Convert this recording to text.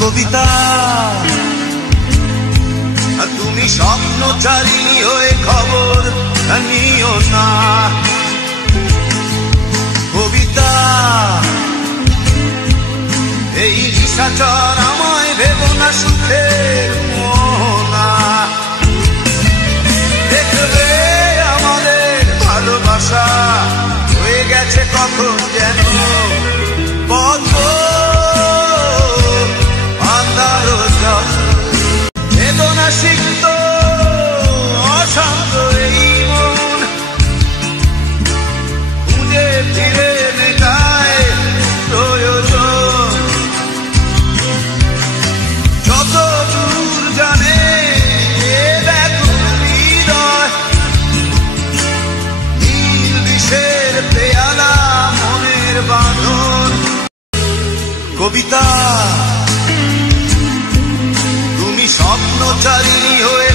কবিতা তুমি স্বপ্নচারিণী হয়ে খবর নিও না। কবিতা এই নিশাচর আমায় ভেবো না সুখের মোহনা। দেখবে আমাদের ভালোবাসা হয়ে গেছে কখন যেন পথ আন্ধার জল। বেদনা সিক্ত অশান্ত এই মন খুঁজে ফিরে মেটায় প্রয়োজন। যত দূর জানে ব্যাকুল হৃদয় নীল বিষের পেয়ালা মনের বাঁধন। কবিতা তুমি স্বপ্নচারিণী হয়ে